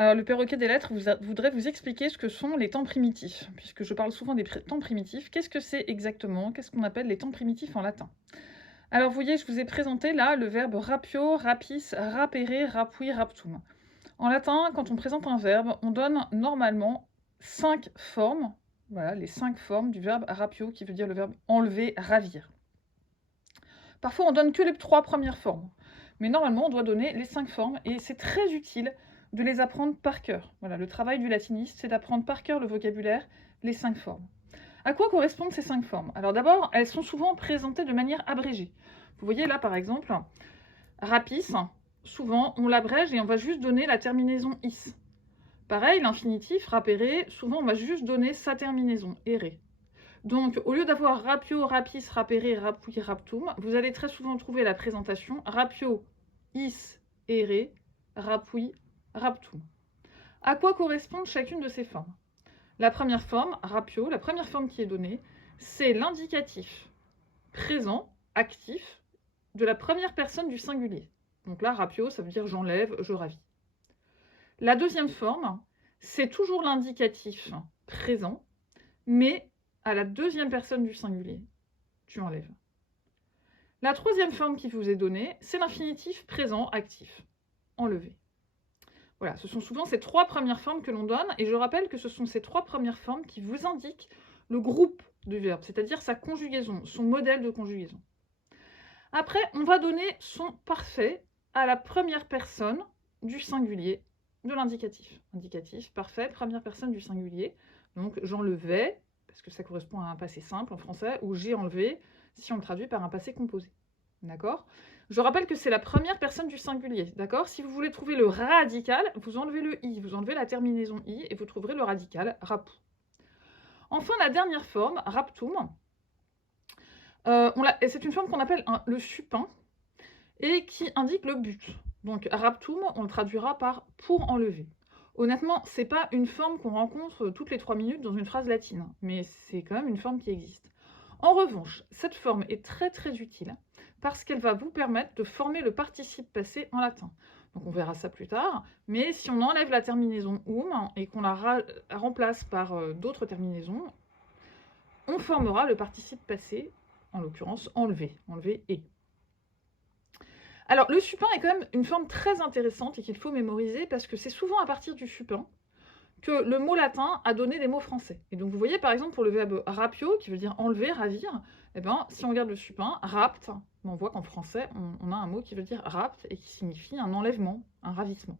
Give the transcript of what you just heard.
Alors, le perroquet des lettres voudrait vous expliquer ce que sont les temps primitifs, puisque je parle souvent des temps primitifs. Qu'est-ce que c'est exactement? Qu'est-ce qu'on appelle les temps primitifs en latin? Alors, vous voyez, je vous ai présenté là le verbe rapio, rapis, rapere, rapui, raptum. En latin, quand on présente un verbe, on donne normalement 5 formes. Voilà, les 5 formes du verbe rapio, qui veut dire le verbe enlever, ravir. Parfois, on donne que les 3 premières formes. Mais normalement, on doit donner les 5 formes, et c'est très utile de les apprendre par cœur. Voilà, le travail du latiniste, c'est d'apprendre par cœur le vocabulaire, les 5 formes. À quoi correspondent ces 5 formes? Alors d'abord, elles sont souvent présentées de manière abrégée. Vous voyez là, par exemple, rapis, souvent, on l'abrège et on va juste donner la terminaison is. Pareil, l'infinitif, rapere, souvent, on va juste donner sa terminaison, ere. Donc, au lieu d'avoir rapio, rapis, rapere, rapui, raptum, vous allez très souvent trouver la présentation rapio, is, ere, rapui, raptum. À quoi correspondent chacune de ces formes? La première forme, rapio, la première forme qui est donnée, c'est l'indicatif présent, actif, de la première personne du singulier. Donc là, rapio, ça veut dire j'enlève, je ravis. La deuxième forme, c'est toujours l'indicatif présent, mais à la deuxième personne du singulier. Tu enlèves. La troisième forme qui vous est donnée, c'est l'infinitif présent actif. Enlever. Voilà, ce sont souvent ces 3 premières formes que l'on donne, et je rappelle que ce sont ces 3 premières formes qui vous indiquent le groupe du verbe, c'est-à-dire sa conjugaison, son modèle de conjugaison. Après, on va donner son parfait à la première personne du singulier de l'indicatif. Indicatif, parfait, première personne du singulier. Donc j'enlevais, parce que ça correspond à un passé simple en français, ou j'ai enlevé, si on le traduit par un passé composé. D'accord? Je rappelle que c'est la première personne du singulier. D'accord? Si vous voulez trouver le radical, vous enlevez le i, vous enlevez la terminaison i, et vous trouverez le radical, rapou. Enfin, la dernière forme, raptum, c'est une forme qu'on appelle le supin, et qui indique le but. Donc raptum, on le traduira par pour enlever. Honnêtement, c'est pas une forme qu'on rencontre toutes les 3 minutes dans une phrase latine, mais c'est quand même une forme qui existe. En revanche, cette forme est très très utile parce qu'elle va vous permettre de former le participe passé en latin. Donc on verra ça plus tard, mais si on enlève la terminaison et qu'on la remplace par d'autres terminaisons, on formera le participe passé, en l'occurrence enlever, enlever et. Alors, le supin est quand même une forme très intéressante et qu'il faut mémoriser parce que c'est souvent à partir du supin que le mot latin a donné des mots français. Et donc, vous voyez, par exemple, pour le verbe rapio, qui veut dire enlever, ravir, eh ben, si on regarde le supin, rapt, on voit qu'en français, on a un mot qui veut dire rapt et qui signifie un enlèvement, un ravissement.